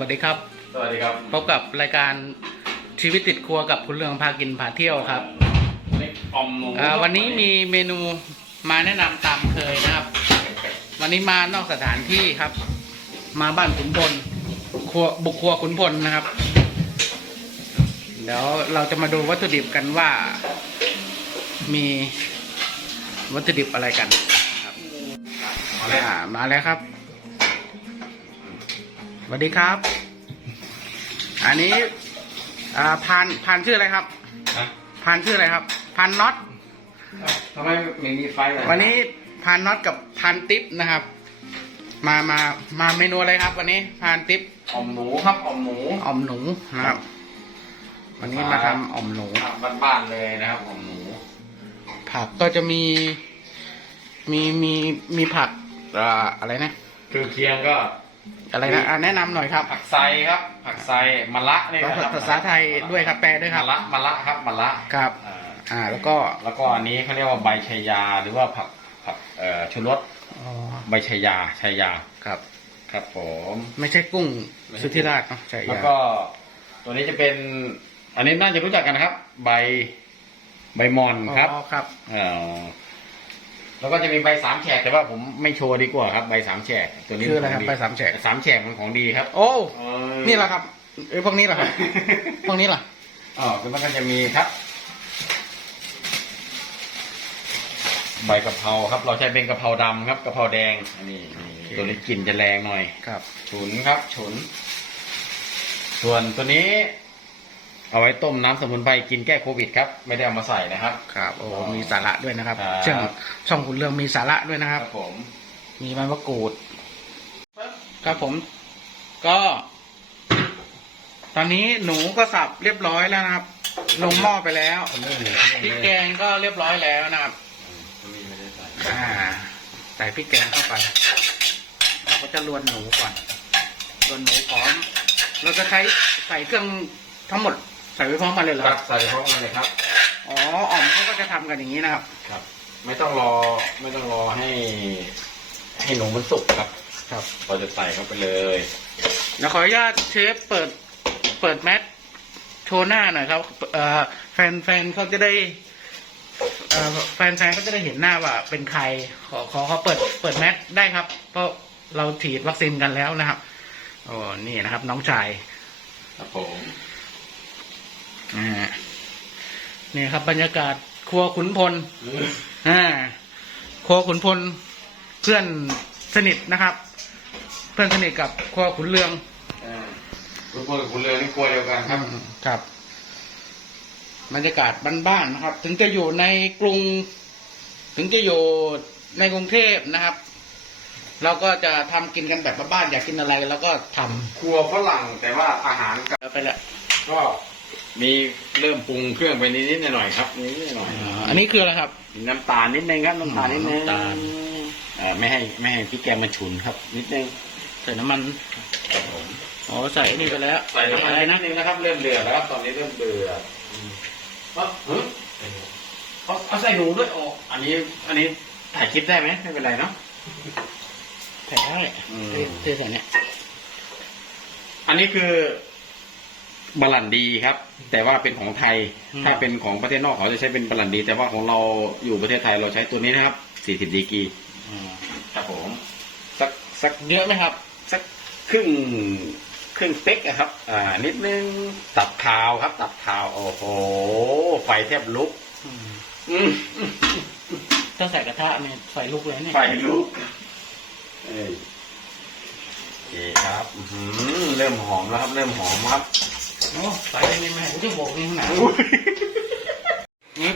วัสดีครับ สวัสดีครับพบกับรายการชีวิตติดครัวกับคุณเรืองพากินพาเที่ยวครับนี่อมหมูอ่าวันนี้มีเมนูมาแนะนำตามเคยนะครับ วันนี้มานอกสถานที่ครับ มาบ้านขุนพลครัวบุกครัวขุนพลนะครับ เดี๋ยวเราจะมาดูวัตถุดิบกันว่า มีวัตถุดิบอะไรกันมาแล้วอ่ามาแล้วครับ สวัสดีครับ อันนี้อ่าพานพานชื่ออะไรครับนะพานชื่ออะไรครับพานน็อตทำไมไม่มีไฟเลยวันนี้พานน็อตกับพานติ๊บนะครับ มามามาเมนูอะไรครับ วันนี้พานติ๊บอมหมูครับอมหมูอ่อมหนูนะครับ วันนี้มาทำอ่อมหนูบ้านๆเลยนะครับอมหมูผักก็จะมี มีมีมีผักอ่าอะไรนะ คือเคียงก็ อะไรนะอ่าแนะนำหน่อยครับผักไซครับ ผักไซมะละนี่นะครับภาษาไทยด้วยครับแปลด้วยคมะรับละมะละครับมะละครับ อ่าอ่า แล้วก็แล้วก็อันนี้เขาเรียกว่าใบชายาหรือว่าผักผักเอ่อชูรสอ๋อใบชายาชายาครับ ครับผม ไม่ใช่กุ้งไม่ใช่ สุธิราชเนาะใช่แล้วก็ตัวนี้จะเป็น อันนี้น่าจะรู้จักกันนะครับ ใบใบมอนครับ อ๋อครับ เอ่อ แล้วก็จะมีใบสามแฉกแต่ว่าผมไม่โชว์ดีกว่าครับใบสามแฉกตัวนี้คืออะไรครับขงดีใบสามแฉกสามแฉกมันของดีครับ โอ้เออนี่แหละครับเอ้ยพวกนี้แหละครับพวกนี้ล่ะอ๋อคือมันก็จะมีครับใบกะเพราครับ เราใช้เป็นกะเพราดำครับกะเพราแดงอันนี้นี่โอเคตัวนี้กลิ่นจะแรงหน่อยครับ ฉุนครับ ฉุน ส่วนตัวนี้ เอาไว้ต้มน้ำสมุนไพรกินแก้โควิดครับไม่ได้เอามาใส่นะครับ ครับโอ้มีสาระด้วยนะครับครับ ช่องช่องคุณเรื่องมีสาระด้วยนะครับผม มีใบมะกรูดครับผม ก็ ตอนนี้หนูก็สับเรียบร้อยแล้วนะครับ ลงหม้อไปแล้วพริกแกงก็เรียบร้อยแล้วนะครับ อ่าใส่พริกแกงเข้าไป เราก็จะรวนหนูก่อนรวนหนูพร้อม เราจะใช้ใส่เครื่องทั้งหมด ใส่ไว้พร้อมกันเลยเหรอคครัรับบใส่พร้อมกันเลยครับ อ๋ออ่อมเขาก็จะทำกันอย่างนี้นะครับ ครับ ไม่ต้องรอไม่ต้องรอให้ ให้หนูมันสุกครับครับ เราจะใส่เข้าไปเลยเดี๋ยวขออนุญาตเชฟเปิดเปิดแมทโชว์หน้าหน่อยครับเอ่อแฟนแฟนเขาจะได้เอ่อแฟนแฟนเขาจะได้เห็นหน้าว่า เป็นใคร ขอขอเขาเปิดเปิดแมทได้ครับ เพราะเราฉีดวัคซีนกันแล้วนะครับโอ้นี่นะครับ น้องชาย ครับผม อ่า นี่ครับ บรรยากาศครัวขุนพลอ่าครัวขุนพลเพื่อนสนิทนะครับ เพื่อนสนิทกับครัวขุนเรืองคุณพ่อกับคุณเรือนี่กลัวเดียวกันครับ ครับ บรรยากาศบ้านๆนะครับ ถึงจะอยู่ในกรุง ถึงจะอยู่ในกรุงเทพนะครับ เราก็จะทำกินกันแบบบ้านๆอยากกินอะไรเราก็ทครัวฝรั่งแต่ว่าอาหารำไปละก็ มีเริ่มปรุงเครื่องไปนิดๆหน่อยๆครับนิดๆหน่อยอ่าอันนี้คืออะไรครับ ๆมีน้ำตาลนิดนึงครับน้ำตาลนิดนึงน้ำตาล เอ่อไม่ให้ไม่ให้พริกแกงมันฉุนครับ นิดนึงใส่น้ำมันครับผมอ๋อใส่นี่ไปแล้วใส่น้ำมันอะไรนินะดนึงนะครับ เริ่มเดือดแล้วครับตอนนี้เริ่มเดือดอืมเอ้าเฮ้ยเอาเอาใส่หนูด้วยโอ้อันนี้ อันนี้ถ่ายคลิปได้ไหมไม่เป็นไรเนาะ ใส่ได้อืม เทใส่เนี่ยอันนี้คือ บาลันดีครับ แต่ว่าเป็นของไทย ถ้าเป็นของประเทศนอกเขาจะใช้เป็นบาลันดี แต่ว่าของเราอยู่ประเทศไทยเราใช้ตัวนี้นะครับ40ดีกรีครับผมสักสักเยอะไหมครับ สักครึ่งครึ่งเป๊กอะครับ อ่า นิดนึงตับขาวครับ ตับขาวโอ้โหไฟแทบลุกอืมถ้าใส่กระทะเนี่ยไฟลุกเลยเนี่ยไฟลุกเอ้ยโอเคครับอื้อหือเริ่มหอมแล้วครับ เริ่มหอมครับ โอ้ไฟนี่ไม่ผมจะบอกนี่ข้างหน้านี่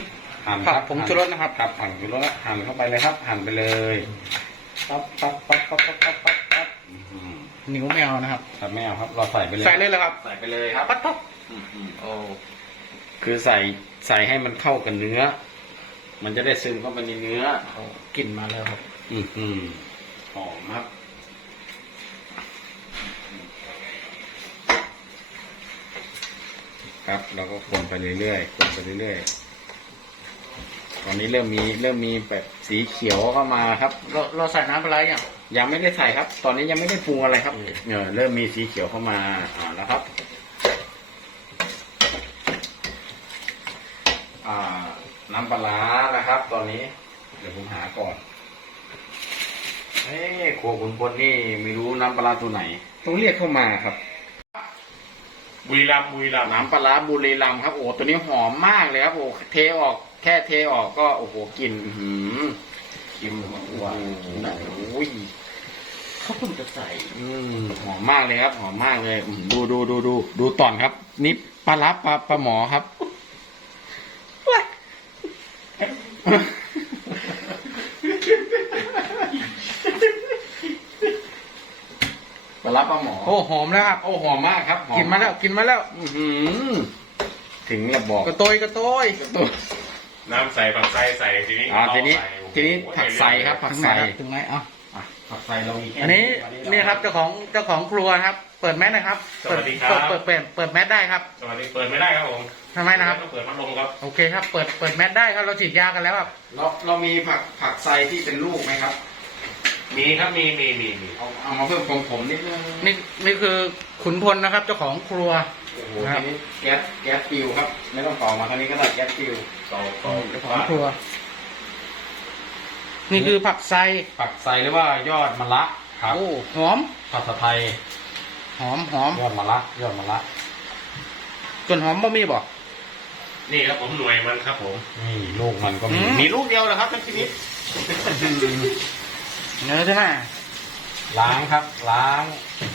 หั่นผัคกรับผงชูรสนะครับ ครับหั่นชูรสแล้วหั่นเข้าไปเลยครับ หั่นไปเลยปั๊บปั๊บปั๊บปั๊บปั๊บปั๊บปั๊บปั๊บอื้อหือนิ้วแมวนะครับ ครับไม่เอาครับ เราใส่ไปเลยใส่เลยเหรอครับใส่ไปเลยครับ ปั๊บปั๊บอื้อหือโอ้คือใส่ใส่ให้มันเข้ากับเนื้อ มันจะได้ซึมเข้าไปในเนื้อ โหกลิ่นมาแล้วครับ อือหือหอมครับ ครับ เราก็คนไปเรื่อยๆคนไปเรื่อยๆตอนนี้เริ่มมีเริ่มมีแบบสีเขียวเข้ามาครับเราเราใส่น้ำปลาร้าอย่างยังไม่ได้ใส่ครับ ตอนนี้ยังไม่ได้ปรุงอะไรครับเออเริ่มมีสีเขียวเข้ามาอ่าแล้วครับ อ่า น้ำปลาร้านะครับ ตอนนี้ เดี๋ยวผมหาก่อนเอ้ครัวคุณพลนี่ไม่รู้น้ำปลาร้าตัวไหนต้องเรียกเข้ามาครับ บุรีรัมย์บุรีรัมย์น้ำปลาร้าบุรีรัมย์ครับโอ้ตัวนี้หอมมากเลยครับโอ้เทออกแค่เทออกก็โอ้โหกลิ่นอื้อหือชิมว่าโอ้ยเขาเพิ่งจะใส่อืมหอมมากเลยครับหอมมากเลยอืมดูดูดูดูดูตอนครับนี่ปลาลับปลาปลาหมอครับ ปลาลับปลาหมอโอ้หอมแล้วครับ โอ้หอมมากครับหอกินมาแล้วกินมาแล้ว อื้อหือถึงระบอกกระโตยกระโตยตัวน้ำใส่ผักใส่ใส่ทีนี้อ่าทีนี้ใส่โอ้โหทีนี้ผักใส่ครับ ผักถึงไหนใส่ครับถึงไหนอะอะผักใส่เรามีแค่อันนี้นี่ครับเจ้าของเจ้าของครัวนะครับ เปิดแมสนะครับสวัสดีครับ เปิดเปิดเปิดเปิดแมสได้ครับสวัสดีเปิดไม่ได้ครับผมทำไมนะครับ ต้องเปิดพัดลมครับ โอเคครับ เปิดเปิดแมสได้ครับเราฉีดยากันแล้วครับ เราเรามีผักผักใส่ที่เป็นลูกไหมครับ มีครับมีมีมีมีเอาเอามาเพิ่มผมผมนิดนึงนี่นี่คือขุนพลนะครับ เจ้าของครัว โอ้โหครับ ทีนี้แก๊สแก๊สปิวครับ ไม่ต้องต่อมาทางนี้ก็ได้แก๊สปิวต่อต่อเจ้าของครัว นี่คือผักไซผักใส่หรือว่ายอดมะระครับโอ้หอม ภาษาไทยหอมหอมยอดมะระยอดมะระส่วนหอมบะมี่บอกนี่ครับผมหน่วยมันครับผม นี่ลูกมันก็มีอืม มีลูกเดียวเหรอครับทั้งชีวิต เนื้อใช่ไหมล้างครับ ล้าง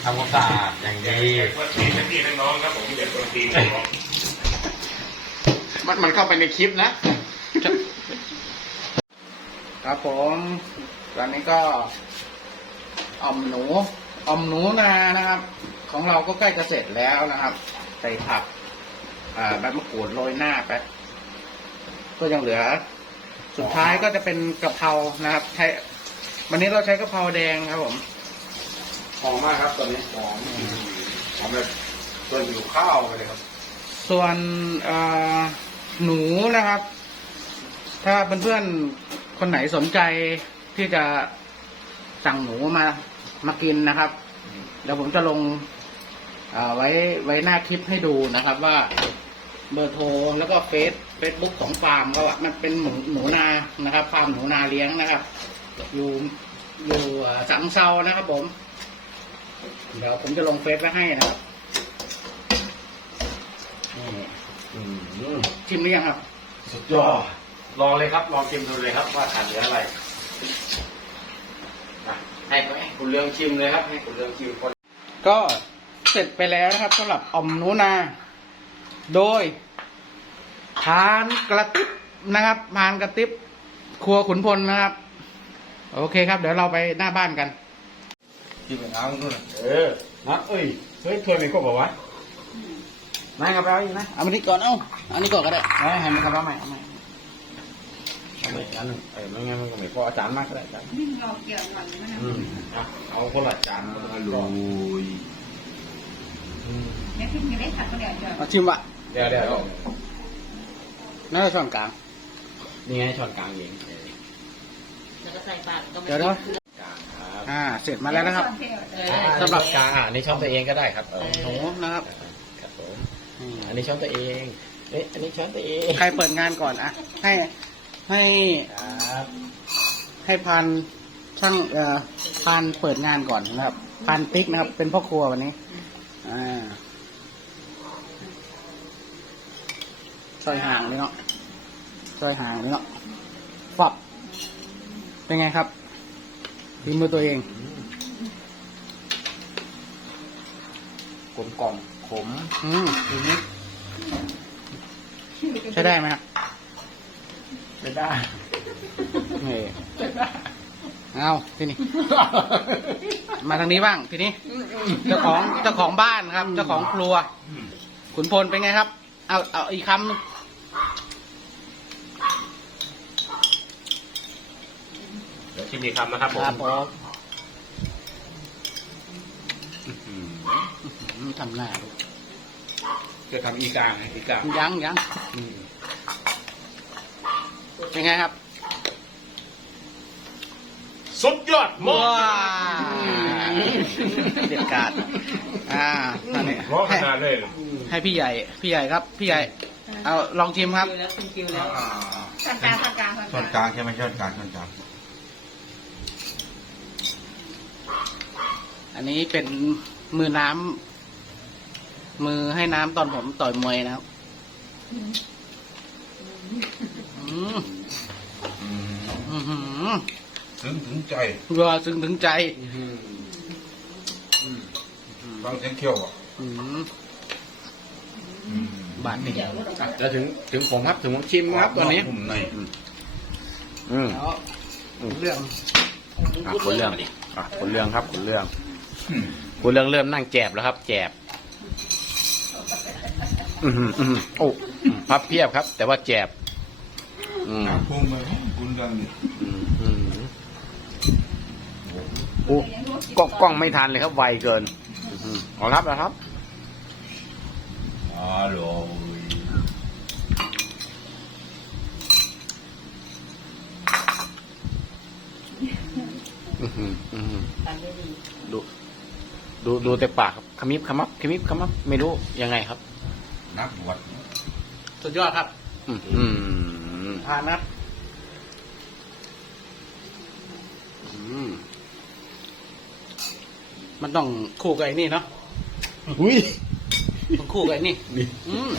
ทำความสะอาดอย่างดีว่าทีมพี่น้องครับผมเดี๋ยวตัวทีมน้องมันมันเข้าไปในคลิปนะ ครับผมตอนนี้ก็อ่อมหนูอ่อมหนูนานะครับ ของเราก็ใกล้จะเสร็จแล้วนะครับ ใส่ผักอ่าใบมะกรูดโรยหน้าไปก็ยังเหลือ สุดท้ายก็จะเป็นกะเพรานะครับใช้ วันนี้เราใช้กะเพราแดงครับผมหอมมากครับตอนนี้หอมหอมแบบจนอยู่ข้าวไปเลยครับ ส่วนเอ่อหนูนะครับ ถ้าเพื่อนๆคนไหนสนใจที่จะสั่งหนูมามากินนะครับ เดี๋ยวผมจะลงเอ่อไว้ไว้หน้าคลิปให้ดูนะครับว่าเบอร์โทรแล้วก็เฟซเฟซบุ๊กของฟาร์มเขาอะมันเป็นหมูหนูนานะครับฟาร์มหนูนาเลี้ยงนะครับ อยู่อยู่เอ่อสังเซานะครับผม เดี๋ยวผมจะลงเฟซไว้ให้นะครับนี่อืมชิมหรือยังครับสุดยอดลองเลยครับ ลองชิมดูเลยครับว่าขาดเหลืออะไรอะให้ให้คุณเรืองชิมเลยครับ ให้คุณเรืองชิมคนก็เสร็จไปแล้วนะครับสำหรับอ่อมหนูนา โดยพานกระติบนะครับพานกระติบครัวขุนพลนะครับ โอเคครับ เดี๋ยวเราไปหน้าบ้านกันชิมเป็นน้ำด้วยเออนะเอ้ยเฮ้ยถ้วยมีก็บอกว่านั่งกับเราอยู่นะ เอาอันนี้ก่อน เอ้าอันนี้ก่อนก็ได้เอาให้มันกับเราใหม่เอาใหม่เอาไปอันหนึ่งเออไม่งั้นมันก็ไม่พออาจารย์มากก็ได้อาจารย์ยิ่งเราเกี่ยวหลังมันอืมอะเอาคนละจานมาเลยลุยอืมเนี่ยพี่ไม่ได้ขัดก็เดี๋ยวเดี๋ยวเอาชิมวะเดี๋ยวเดี๋ยวน่าจะช้อนกลาง นี่ไงช้อนกลางเอง แล้วก็ใส่ปากก็ไม่เดี๋ยวเดี๋ยวกลางครับอ่า เสร็จมาแล้วนะครับเออสำหรับกลางอะนี่ช้อนตัวเองก็ได้ครับเออหนูนะครับครับผมนี่อันนี้ช้อนตัวเองเอ๊ะอันนี้ช้อนตัวเองใครเปิดงานก่อนอะให้ให้ครับให้พันช่างเอ่อพันเปิดงานก่อนนะครับพันติ๊กนะครับ เป็นพ่อครัววันนี้ อ่าซอยห่างเลยเนาะซอยห่างเลยเนาะฝับ เป็นไงครับฝีมือตัวเองกลมกล่อมขมอืมทีนี้ใช้ได้ไหมครับไม่ได้นี่เอาทีนี้ มาทางนี้บ้างทีนี้เจ้าของเจ้าของบ้านครับ เจ้าของครัว ขุนพลเป็นไงครับ เอาเอาอีกคำ หนึ่งเดี๋ยวชิมอีกคำนะครับผมครับผมอืมทำหน้าดูจะทำอีกลางอีกลางยังยังอืมตัวเป็นไงครับ สุดยอดหม้อว้าเด็ดขาดอ่าอันนี้หม้อขนาดเลยให้พี่ใหญ่ พี่ใหญ่ครับ พี่ใหญ่ เอาลองชิมครับคิวแล้วคุณคิวแล้วช้อนกลางช้อนกลางช้อนกลางใช่ไหมช้อนกลางช้อนกลาง อันนี้เป็นมือน้ำมือให้น้ำตอนผมต่อยมวยนะครับอืมอืมอื้อหือซึ้งถึงใจรัวซึ้งถึงใจฟังเสียงเคี้ยวอะอืมอืมบาดนี่จะถึงถึงผมครับถึงผมชิมครับตอนนี้นุ่มในอืมแล้วเรื่อง อะคนเรื่องอะคนเรื่องครับคนเรื่อง อืมคนเรื่องเริ่มนั่งแจบแล้วครับ แจบอืมอืมโอ้อืมพับเพียบครับ แต่ว่าแจบ อืมน้ำพุ่งไปคุณดังนี่อืมอืมโอ้กล้องกล้องไม่ทันเลยครับ ไวเกินอืมเอาครับเอาครับอร่อยอื้อหืออื้อหือตามได้ ดีดูดูดูแต่ปากครับขมิบขมับขมิบขมับไม่รู้ยังไงครับ นักบวชสุดยอดครับ อืมอืมทานนะครับอืมมันต้องคู่กับไอ้นี่เนาะอุ้ยมันคู่กับไอ้นี่นี่อืม